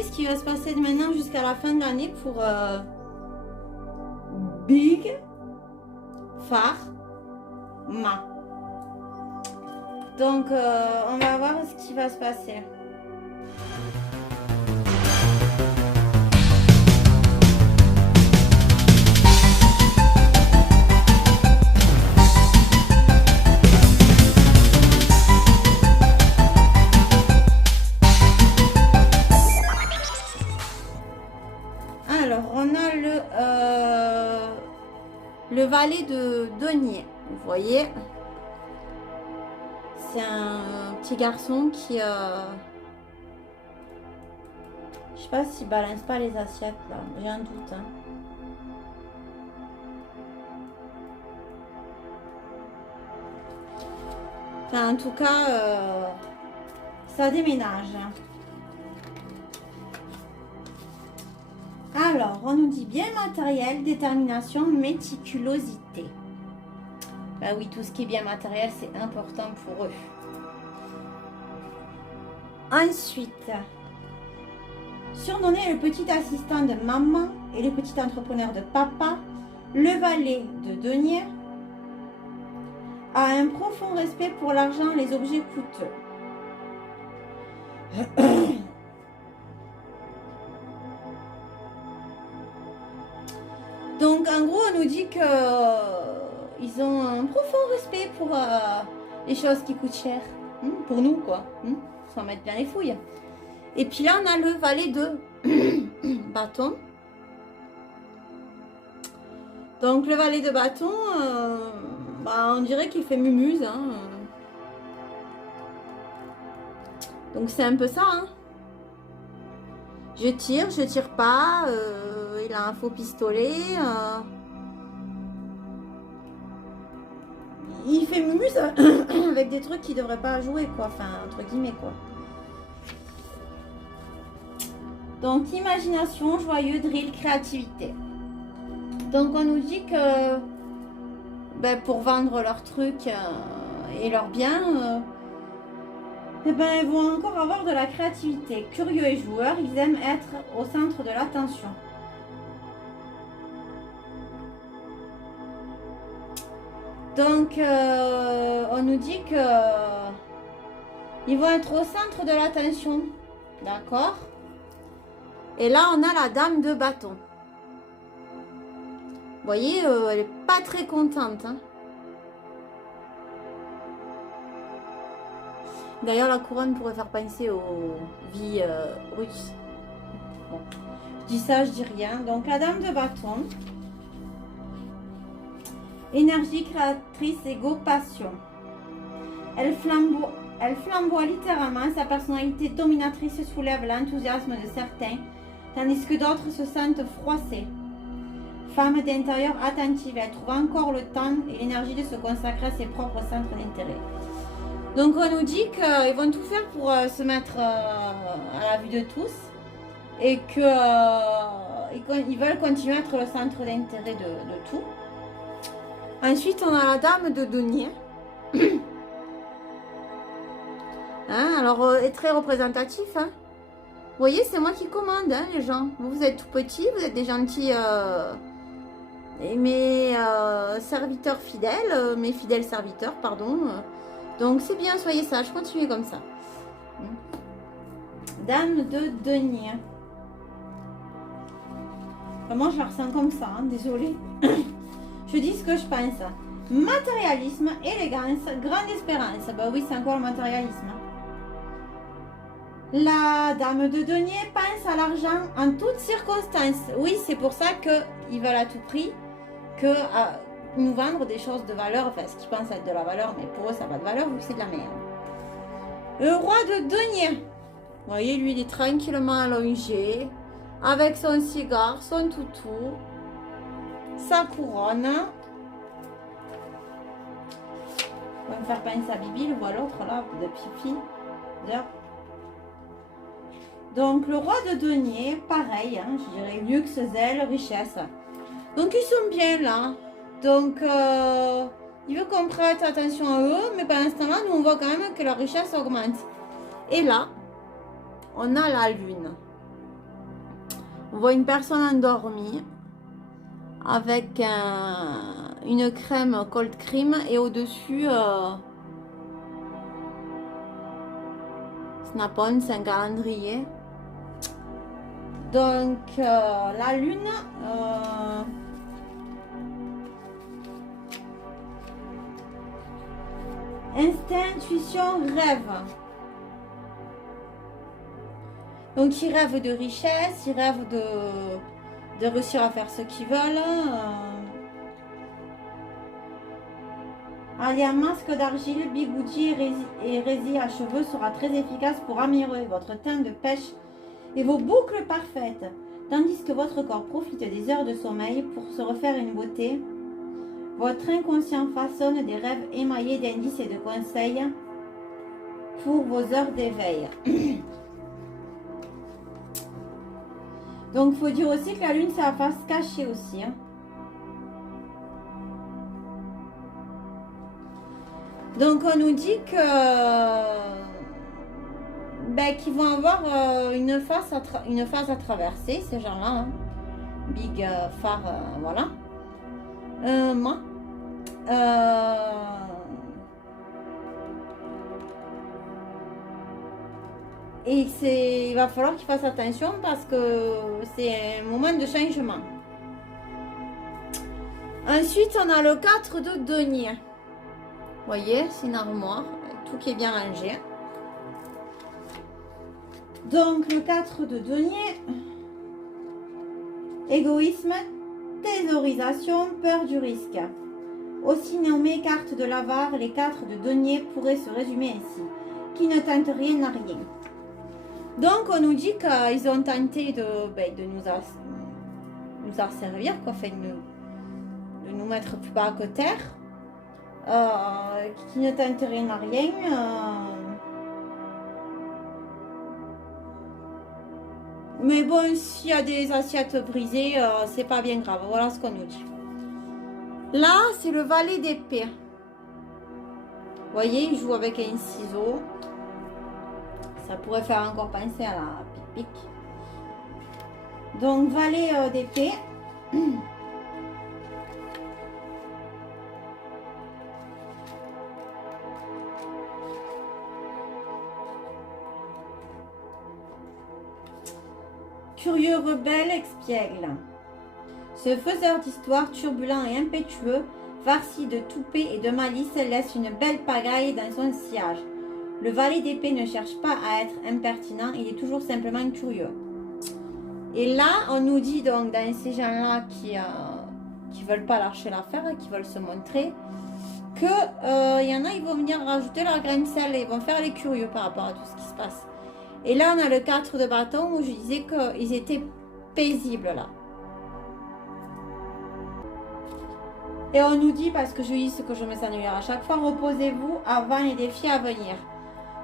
voyez ce qui va se passer de maintenant jusqu'à la fin de l'année pour Big Pharma. Donc, on va voir ce qui va se passer. Alors, on a le valet de denier. Vous voyez, c'est un petit garçon qui... je sais pas s'il balance pas les assiettes là. J'ai un doute. Hein. Enfin, en tout cas, ça déménage. Alors, on nous dit bien matériel, détermination, méticulosité. Ben oui, tout ce qui est bien matériel, c'est important pour eux. Ensuite, surnommé le petit assistant de maman et le petit entrepreneur de papa, le valet de denier a un profond respect pour l'argent et les objets coûteux. Donc, en gros, on nous dit que ils ont un profond respect pour les choses qui coûtent cher. Pour nous, quoi. Sans mettre bien les fouilles. Et puis là, on a le valet de bâton. Donc, le valet de bâton, on dirait qu'il fait mumuse. Hein. Donc, c'est un peu ça. Hein. Je tire pas. Il a un faux pistolet. Il fait mumuse avec des trucs qu'il devrait pas jouer, quoi. Enfin, entre guillemets, quoi. Donc, imagination, joyeux, drill, créativité. Donc, on nous dit que pour vendre leurs trucs et leurs biens, ils vont encore avoir de la créativité. Curieux et joueurs, ils aiment être au centre de l'attention. Donc, on nous dit que ils vont être au centre de l'attention. D'accord? Et là, on a la dame de bâton. Vous voyez, elle n'est pas très contente. Hein. D'ailleurs, la couronne pourrait faire penser aux vies russes. Bon. Je dis ça, je dis rien. Donc, la dame de bâton. Énergie créatrice, ego, passion. Elle flamboie littéralement. Sa personnalité dominatrice soulève l'enthousiasme de certains, tandis que d'autres se sentent froissés. Femme d'intérieur attentive, elle trouve encore le temps et l'énergie de se consacrer à ses propres centres d'intérêt. Donc on nous dit qu'ils vont tout faire pour se mettre à la vue de tous et qu'ils veulent continuer à être le centre d'intérêt de tout. Ensuite, on a la dame de denier. Hein, alors, est très représentatif. Hein. Vous voyez, c'est moi qui commande, hein, les gens. Vous êtes tout petits, vous êtes des gentils... mes serviteurs fidèles, mes fidèles serviteurs, pardon. Donc, c'est bien, soyez sages, continuez comme ça. Dame de denier. Moi, je la ressens comme ça, hein, désolée. Je dis ce que je pense. Matérialisme, élégance, grande espérance. Ben oui, c'est encore le matérialisme. La dame de denier pense à l'argent en toutes circonstances. Oui, c'est pour ça qu'ils veulent à tout prix nous vendre des choses de valeur. Enfin, ce qu'ils pensent être de la valeur, mais pour eux, ça n'a pas de valeur vu que c'est de la merde. Le roi de denier. Vous voyez, lui, il est tranquillement allongé, avec son cigare, son toutou. Sa couronne. On va me faire penser à Bibi, le voit l'autre là, de pipi. Donc le roi de denier, pareil, hein, je dirais luxe, zèle, richesse. Donc ils sont bien là. Donc il veut qu'on prête attention à eux, mais pendant ce temps-là, nous on voit quand même que la richesse augmente. Et là, on a la lune. On voit une personne endormie avec une crème cold cream et au-dessus Snap-on, c'est un calendrier. Donc la lune instinct, intuition, rêve. Donc ils rêvent de richesse, ils rêvent de réussir à faire ce qu'ils veulent. Allez, un masque d'argile, bigoudi et résille à cheveux sera très efficace pour améliorer votre teint de pêche et vos boucles parfaites, tandis que votre corps profite des heures de sommeil pour se refaire une beauté. Votre inconscient façonne des rêves émaillés d'indices et de conseils pour vos heures d'éveil. Donc, il faut dire aussi que la lune, c'est la face cachée aussi. Hein. Donc, on nous dit que qu'ils vont avoir une phase à traverser, ces gens-là. Hein. Big phare, voilà. Moi. Et il va falloir qu'ils fassent attention parce que c'est un moment de changement. Ensuite, on a le 4 de denier. Vous voyez, c'est une armoire, tout qui est bien rangé. Donc, le 4 de denier, égoïsme, thésaurisation, peur du risque. Aussi nommé carte de l'avare, les 4 de denier pourraient se résumer ainsi. Qui ne tente rien n'a rien. Donc, on nous dit qu'ils ont tenté de nous asservir, quoi, enfin, de nous mettre plus bas que terre. Qui ne tente rien n'a rien. Mais bon, s'il y a des assiettes brisées, c'est pas bien grave. Voilà ce qu'on nous dit. Là, c'est le valet d'épée. Vous voyez, il joue avec un ciseau. Ça pourrait faire encore penser à la pique-pique. Donc, valet d'épée. Curieux, rebelle, expiègle. Ce faiseur d'histoire turbulent et impétueux, farci de toupet et de malice, laisse une belle pagaille dans son sillage. Le valet d'épée ne cherche pas à être impertinent, il est toujours simplement curieux. Et là, on nous dit donc dans ces gens-là qui veulent pas lâcher l'affaire, qui veulent se montrer, que y en a, ils vont venir rajouter leur grain de sel et ils vont faire les curieux par rapport à tout ce qui se passe. Et là, on a le 4 de bâton où je disais qu'ils étaient paisibles là. Et on nous dit, parce que je dis ce que je me s'ennuie à chaque fois, reposez-vous avant les défis à venir.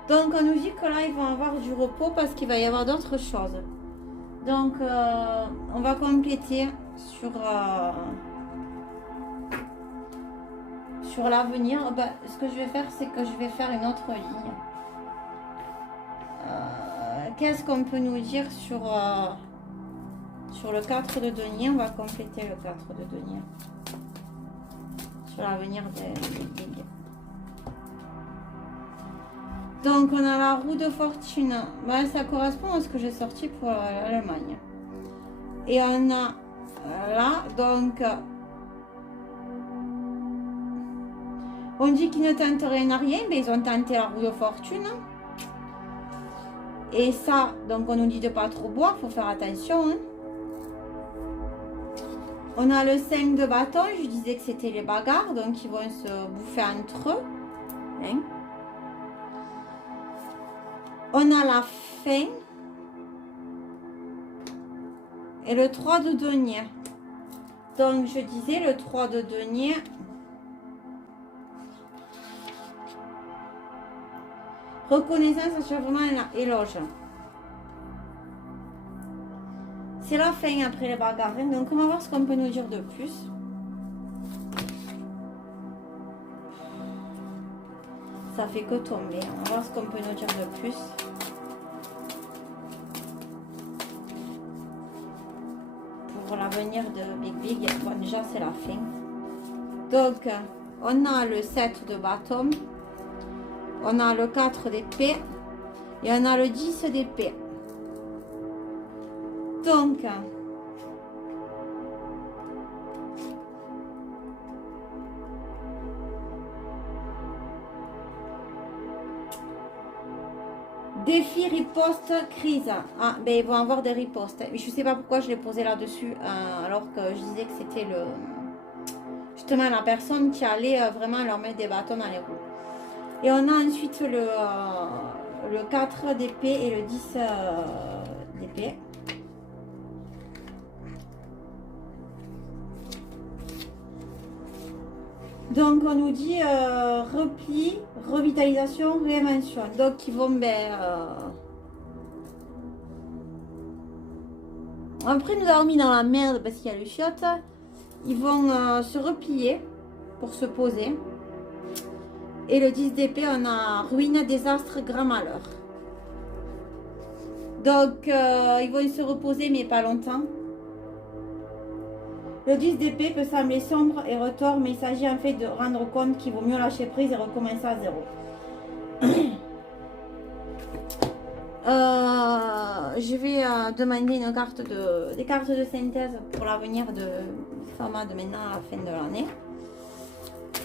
Donc on nous dit que là, ils vont avoir du repos parce qu'il va y avoir d'autres choses. Donc on va compléter sur l'avenir. Ce que je vais faire, c'est que je vais faire une autre ligne. Qu'est-ce qu'on peut nous dire sur le 4 de denier? On va compléter le 4 de denier. Sur l'avenir des biens. Donc, on a la roue de fortune. Ça correspond à ce que j'ai sorti pour l'Allemagne. Et on a là, donc, on dit qu'ils ne tentent rien à rien, mais ils ont tenté la roue de fortune. Et ça, donc, on nous dit de pas trop boire, il faut faire attention. Hein. On a le 5 de bâton, je disais que c'était les bagarres, donc ils vont se bouffer entre eux. Hein. On a la fin. Et le 3 de denier. Donc je disais le 3 de denier. Reconnaissance, achèvement et éloge. C'est la fin après les bagarres. Donc on va voir ce qu'on peut nous dire de plus. Ça fait que tomber. On va voir ce qu'on peut nous dire de plus. pour l'avenir de Big Big. Bon, déjà, c'est la fin. Donc, on a le 7 de bâton, on a le 4 d'épée et on a le 10 d'épée. Donc, défi, riposte, crise. Ah, ben ils vont avoir des ripostes. Mais je sais pas pourquoi je l'ai posé là-dessus, alors que je disais que c'était justement la personne qui allait vraiment leur mettre des bâtons dans les roues. Et on a ensuite le 4 d'épée et le 10 d'épée. Donc on nous dit repli, revitalisation, réinvention. Donc ils vont après nous avoir mis dans la merde parce qu'il y a le chiotte. Ils vont se replier pour se poser. Et le 10 d'épée, on a ruine, désastre, grand malheur. Donc ils vont se reposer mais pas longtemps. Le 10 d'épée peut sembler sombre et retors, mais il s'agit en fait de rendre compte qu'il vaut mieux lâcher prise et recommencer à zéro. Je vais demander des cartes de synthèse pour l'avenir de format de maintenant à la fin de l'année.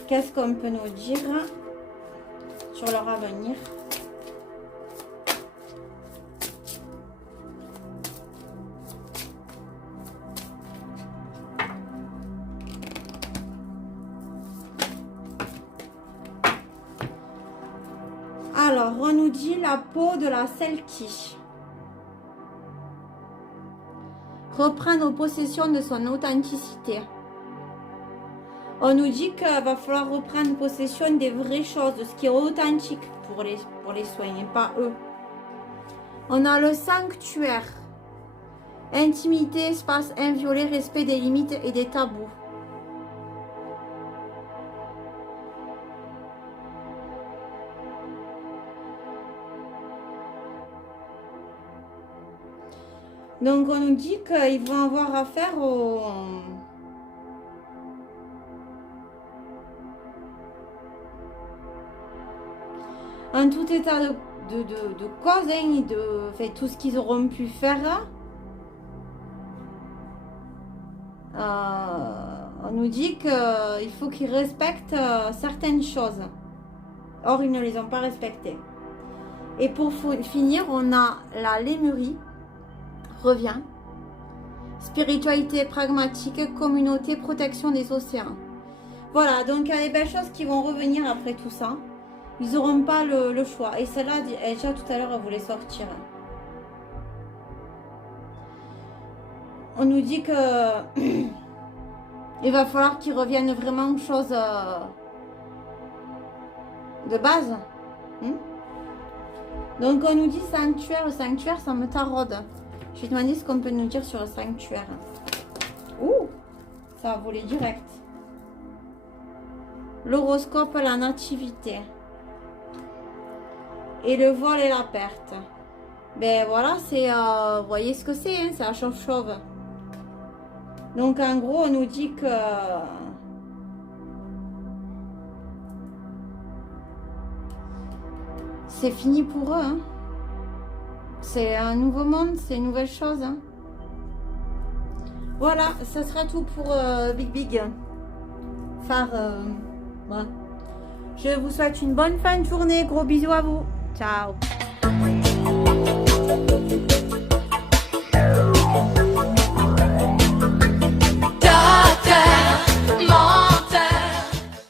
Qu'est-ce qu'on peut nous dire sur leur avenir? Alors, on nous dit la peau de la Selkie. Reprendre possession de son authenticité. On nous dit qu'il va falloir reprendre possession des vraies choses, de ce qui est authentique pour les soigner, pas eux. On a le sanctuaire. Intimité, espace inviolé, respect des limites et des tabous. Donc on nous dit qu'ils vont avoir affaire en tout état de cause, hein, de tout ce qu'ils auront pu faire. On nous dit qu'il faut qu'ils respectent certaines choses. Or, ils ne les ont pas respectées. Et pour finir, on a la lémurie. Revient. Spiritualité pragmatique, communauté, protection des océans. Voilà, donc il y a des belles choses qui vont revenir après tout ça. Ils n'auront pas le choix. Et celle-là, déjà tout à l'heure, elle voulait sortir. On nous dit que il va falloir qu'ils reviennent vraiment aux choses de base. Donc on nous dit sanctuaire. Le sanctuaire, ça me taraude. Je vais demander ce qu'on peut nous dire sur le sanctuaire. Ouh, ça a volé direct. L'horoscope, la nativité. Et le vol et la perte. Ben voilà, c'est... vous voyez ce que c'est, hein, c'est la chauve-chauve. Donc en gros, on nous dit que... c'est fini pour eux, hein. C'est un nouveau monde, c'est une nouvelle chose. Hein. Voilà, ça sera tout pour Big Big. Voilà. Je vous souhaite une bonne fin de journée. Gros bisous à vous. Ciao.